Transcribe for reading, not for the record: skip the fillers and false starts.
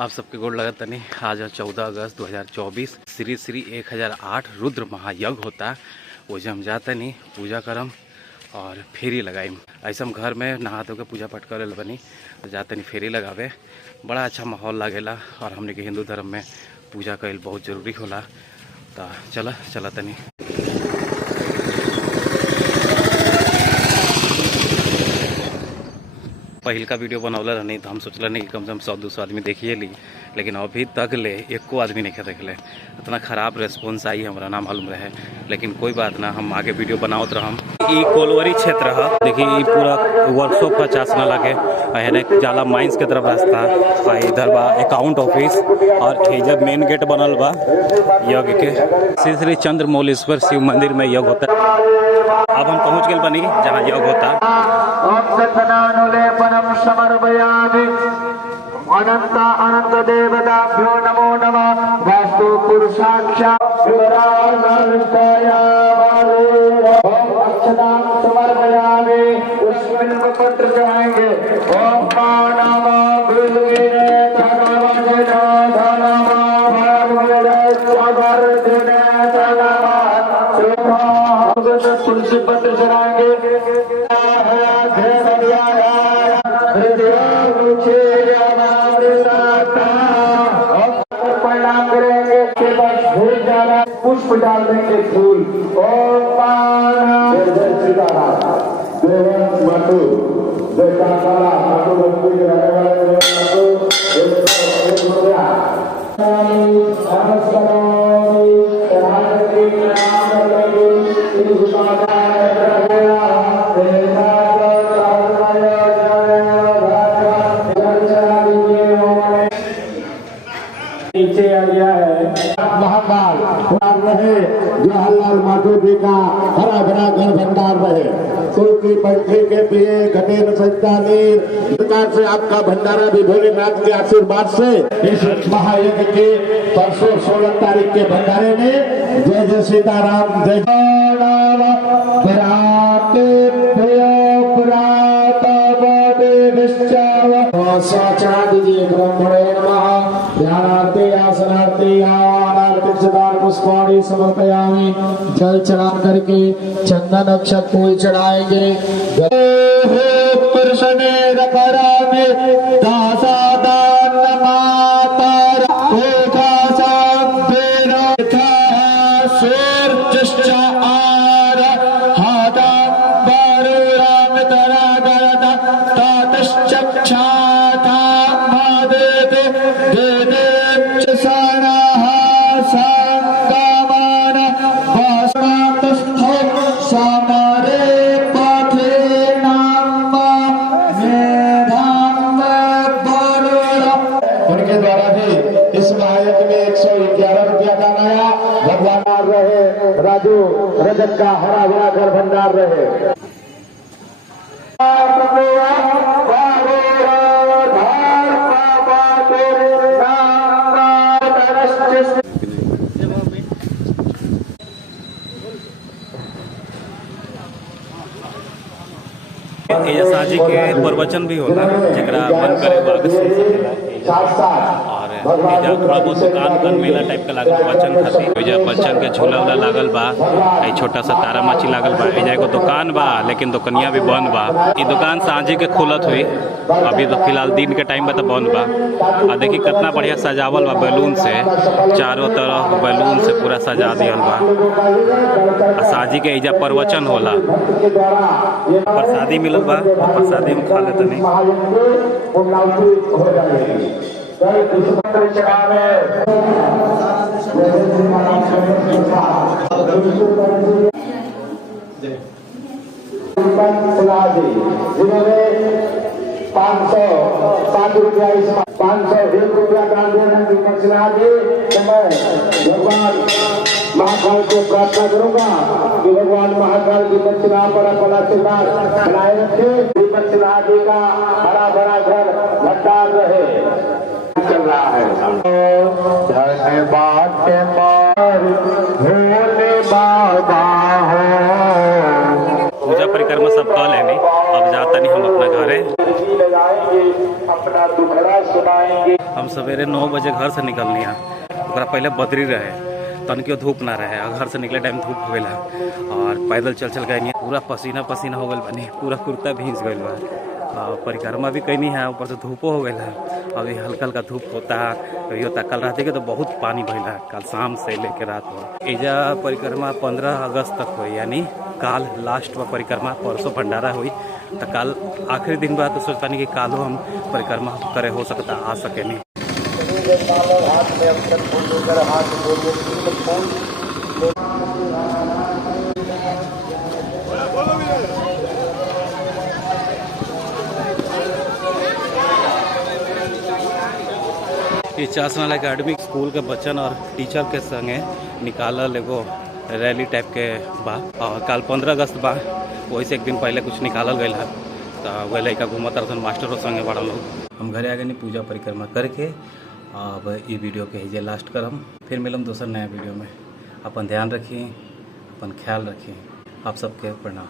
आप सबके गोड़ लगत तनी। आज 14 अगस्त 2024 श्री श्री 1008 रुद्र महायज्ञ होता। वजह हम जातनी पूजा करम और फेरी लगाई। ऐसा हम घर में नहा धो के पूजा पाठ करे बनी जातनी फेरी लगावे। बड़ा अच्छा माहौल लागेला और हमने के हिंदू धर्म में पूजा कईल बहुत जरूरी होला। तो चला तनी। पहिल का वीडियो बनौला रहनी तो हम सोचल नहीं कि कम से कम 100-200 आदमी देखिए ली, लेकिन अभी तक ले एको आदमी नहीं देख ले। इतना ख़राब रिस्पॉन्स आई हमारा ना मालूम रहे, लेकिन कोई बात ना, हम आगे वीडियो बनावत रहम। ई कोलवरी क्षेत्र है, देखिए ये पूरा वर्कशॉप का चासना लगे है जाला माइंस के तरफ रास्ता। इधर बा अकाउंट ऑफिस और ये जब मेन गेट बनल बा यज्ञ के श्री श्री चंद्रमौलेश्वर शिव मंदिर में यज्ञ होता। अब हम पहुँच गए बनी जहाँ यज्ञ होता। समर्पयामि अनंत अनंत देवताभ्यो नमो नमः। वास्तु पुरुषाक्षात् अक्षतां समर्पयामि। उसमें पत्र चढ़ाएंगे। ओम नमो तुलसी पत्र चढ़ाएंगे। प्रणाम करेंगे, पुष्प डाल देंगे फूल। नीचे आ गया है महाकाल रहे, जवाहरलाल माधो जी का हरा भरा घर भंडार रहे। तुलसी पंखी के पिए घटे न सजता नीर। प्रकार से आपका भंडारा भी भोलेनाथ के आशीर्वाद से इस महायज्ञ के परसों 16 तारीख के भंडारे में जय जय सीताराम जय चढ़ा दीजिए। ध्यानार्थे आसनार्थे आवाहनार्थे सदार पुष्पाणि समर्पयामि। जल चढ़ा करके चंदन अक्षत फूल चढ़ाएंगे। कृष्णे रकरामे दासा दान मातर कोखा सांबेरा सूर्यश्च आर हादा बारुराम तरा गरदा तातश्चक्षा राजू रजत का हरा भरा घर भंडार रहे। साजी के प्रवचन भी होला जरा मन करे और थोड़ा बहुत दुकान मेला टाइप का लागल बच्चन खातिर। बच्चन के झूला उला लागल बा, छोटा सा तारा माची लागल बा। एगो दुकान बा लेकिन दुकनिया भी बंद बा। ये दुकान सांझी के खुलत हुई, अभी तो फिलहाल दिन के टाइम में तो बंद बा। और देखिए कितना बढ़िया सजावल बा बैलून से, चारों तरफ बैलून से पूरा सजा दिया बा। सांझी के एजा प्रवचन होला, प्रसादी मिलल बा, प्रसादी में खा लेते नहीं। जिन्होंने 500 रुपया 501 रुपया दान देने की दक्षिणा दी। मैं भगवान महाकाल को प्रार्थना करूंगा कि भगवान महाकाल की दक्षिणा पर अपना आशीर्वाद बनाए रखे। दक्षिणा आदि का हरा भरा घर भंडार रहे। चल रहा है धन्यवाद भोले बाबा हो। पूजा परिक्रमा सब कल है नहीं, अब जाता नहीं हम अपना घर है। अपना दुख पगड़ा सुनाएंगे। हम सवेरे 9 बजे घर से निकलनी है, ओकरा पहले बदरी रहे, तनिको धूप ना रहे, और घर से निकले टाइम धूप हो गया और पैदल चल चल गए, पूरा पसीना पसीना हो गया बनी, पूरा कुर्ता भींस गया बा। परिक्रमा भी कैनी है, ऊपर से धूपो हो गया, अभी हल्का हल्का धूप होता कभी होता। कल रात के तो बहुत पानी भैला, कल शाम से लेकर रात हो। एजा परिक्रमा 15 अगस्त तक हुई, यानी काल लास्ट व परिक्रमा, परसों भंडारा हुई, तो कल आखिरी दिन बाद तो सोचता नहीं कि कालो हम परिक्रमा करे हो सकता आ सके नहीं। हाथ में अक्षर फूल लेकर हाथ बोले फूल। ये चासनाल एकेडमी स्कूल के बच्चन और टीचर के संगे निकालल एगो रैली टाइप के बा, और कल 15 अगस्त बा, वही से एक दिन पहले कुछ निकालल गया है, तो वह लड़का घूमत रहन मास्टरों संगे बड़ा लोग। हम घरे आ गए पूजा परिक्रमा करके, अब ये वीडियो के हिजे लास्ट करम, फिर मिलम दोसर नया वीडियो में। अपन ध्यान रखिए, अपन ख्याल रखिए, आप सबके प्रणाम।